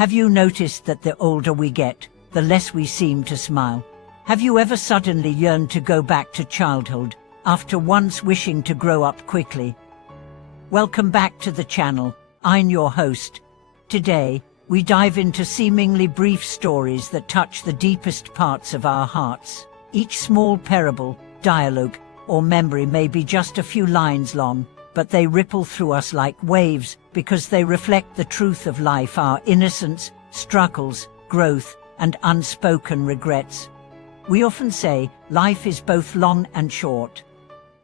Have you noticed that the older we get, the less we seem to smile? Have you ever suddenly yearned to go back to childhood, after once wishing to grow up quickly? Welcome back to the channel. I'm your host. Today, we dive into seemingly brief stories that touch the deepest parts of our hearts. Each small parable, dialogue, or memory may be just a few lines long, but they ripple through us like waves because they reflect the truth of life, our innocence, struggles, growth, and unspoken regrets. We often say, life is both long and short.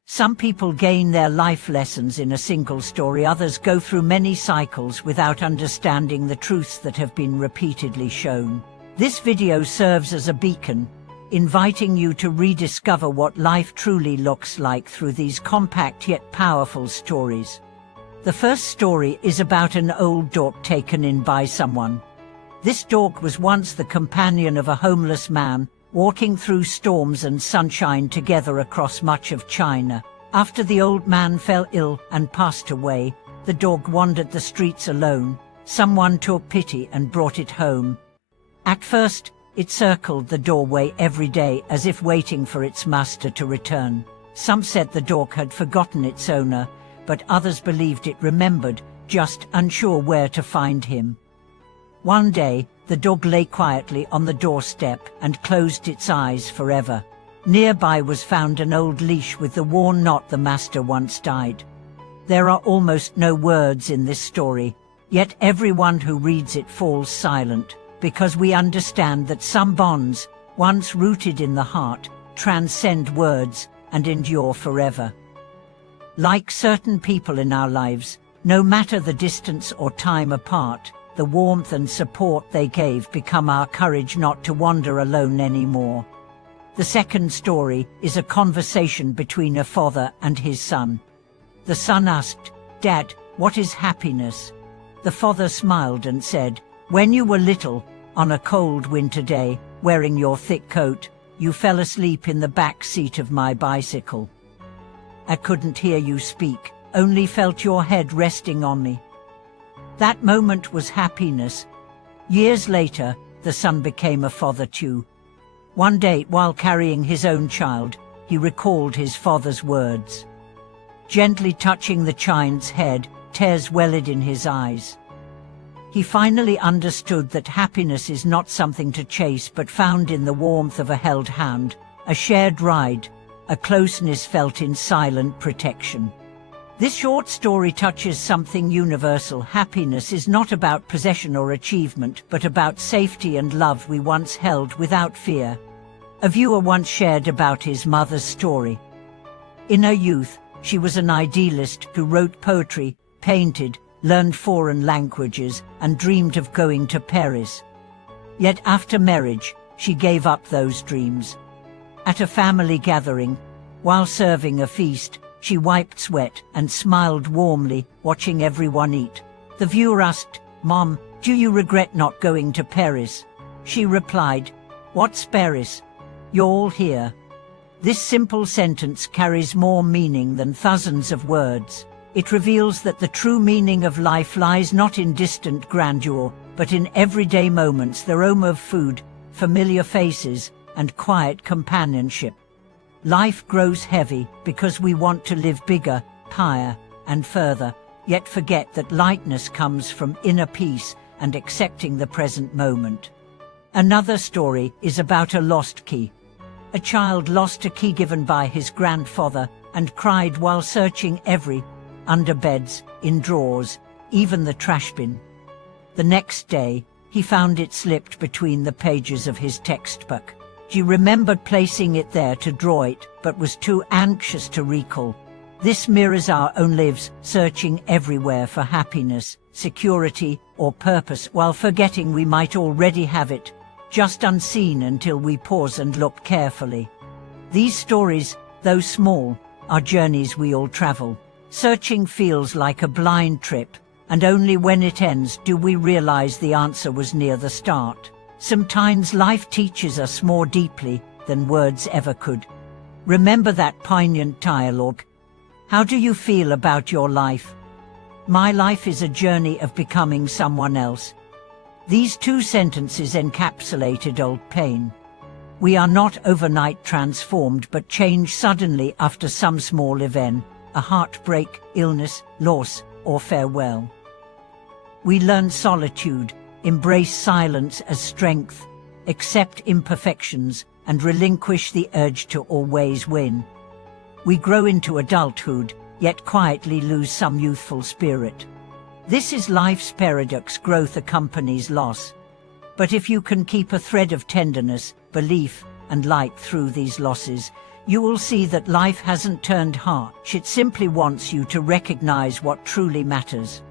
Some people gain their life lessons in a single story, others go through many cycles without understanding the truths that have been repeatedly shown. This video serves as a beacon, inviting you to rediscover what life truly looks like through these compact yet powerful stories. The first story is about an old dog taken in by someone. This dog was once the companion of a homeless man, walking through storms and sunshine together across much of China. After the old man fell ill and passed away, the dog wandered the streets alone. Someone took pity and brought it home. At first, it circled the doorway every day as if waiting for its master to return. Some said the dog had forgotten its owner, but others believed it remembered, just unsure where to find him. One day, the dog lay quietly on the doorstep and closed its eyes forever. Nearby was found an old leash with the worn knot the master once died. There are almost no words in this story, yet everyone who reads it falls silent, because we understand that some bonds, once rooted in the heart, transcend words and endure forever. Like certain people in our lives, no matter the distance or time apart, the warmth and support they gave become our courage not to wander alone anymore. The second story is a conversation between a father and his son. The son asked, "Dad, what is happiness?" The father smiled and said, "When you were little, on a cold winter day, wearing your thick coat, you fell asleep in the back seat of my bicycle. I couldn't hear you speak, only felt your head resting on me. That moment was happiness." Years later, the son became a father too. One day, while carrying his own child, he recalled his father's words. Gently touching the child's head, tears welled in his eyes. He finally understood that happiness is not something to chase but found in the warmth of a held hand, a shared ride, a closeness felt in silent protection. This short story touches something universal. Happiness is not about possession or achievement, but about safety and love we once held without fear. A viewer once shared about his mother's story. In her youth, she was an idealist who wrote poetry, painted, learned foreign languages, and dreamed of going to Paris. Yet after marriage, she gave up those dreams. At a family gathering, while serving a feast, she wiped sweat and smiled warmly, watching everyone eat. The viewer asked, "Mom, do you regret not going to Paris?" She replied, "What's Paris? You're all here." This simple sentence carries more meaning than thousands of words. It reveals that the true meaning of life lies not in distant grandeur, but in everyday moments, the aroma of food, familiar faces, and quiet companionship. Life grows heavy because we want to live bigger, higher, and further, yet forget that lightness comes from inner peace and accepting the present moment. Another story is about a lost key. A child lost a key given by his grandfather and cried while searching under beds, in drawers, even the trash bin. The next day, he found it slipped between the pages of his textbook. He remembered placing it there to draw it, but was too anxious to recall. This mirrors our own lives, searching everywhere for happiness, security, or purpose, while forgetting we might already have it, just unseen until we pause and look carefully. These stories, though small, are journeys we all travel. Searching feels like a blind trip, and only when it ends do we realize the answer was near the start. Sometimes life teaches us more deeply than words ever could. Remember that poignant dialogue. How do you feel about your life? My life is a journey of becoming someone else. These two sentences encapsulated old pain. We are not overnight transformed, but change suddenly after some small event, a heartbreak, illness, loss, or farewell. We learn solitude, embrace silence as strength, accept imperfections, and relinquish the urge to always win. We grow into adulthood, yet quietly lose some youthful spirit. This is life's paradox. Growth accompanies loss. But if you can keep a thread of tenderness, belief, and light through these losses, you will see that life hasn't turned harsh. It simply wants you to recognize what truly matters.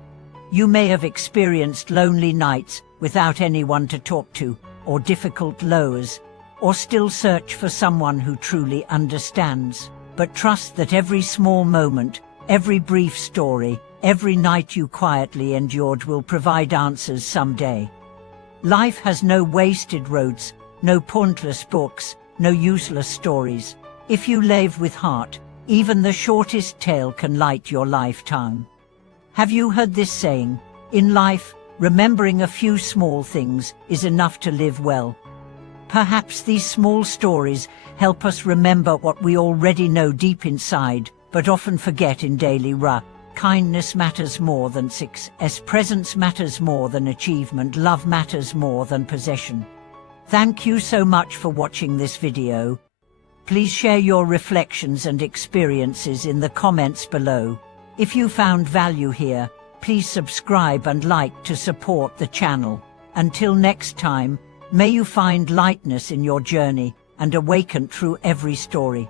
You may have experienced lonely nights without anyone to talk to, or difficult lows, or still search for someone who truly understands. But trust that every small moment, every brief story, every night you quietly endured will provide answers someday. Life has no wasted roads, no pointless books, no useless stories. If you live with heart, even the shortest tale can light your lifetime. Have you heard this saying? In life, remembering a few small things is enough to live well. Perhaps these small stories help us remember what we already know deep inside, but often forget in daily life. Kindness matters more than success. Presence matters more than achievement. Love matters more than possession. Thank you so much for watching this video. Please share your reflections and experiences in the comments below. If you found value here, please subscribe and like to support the channel. Until next time, may you find lightness in your journey and awaken through every story.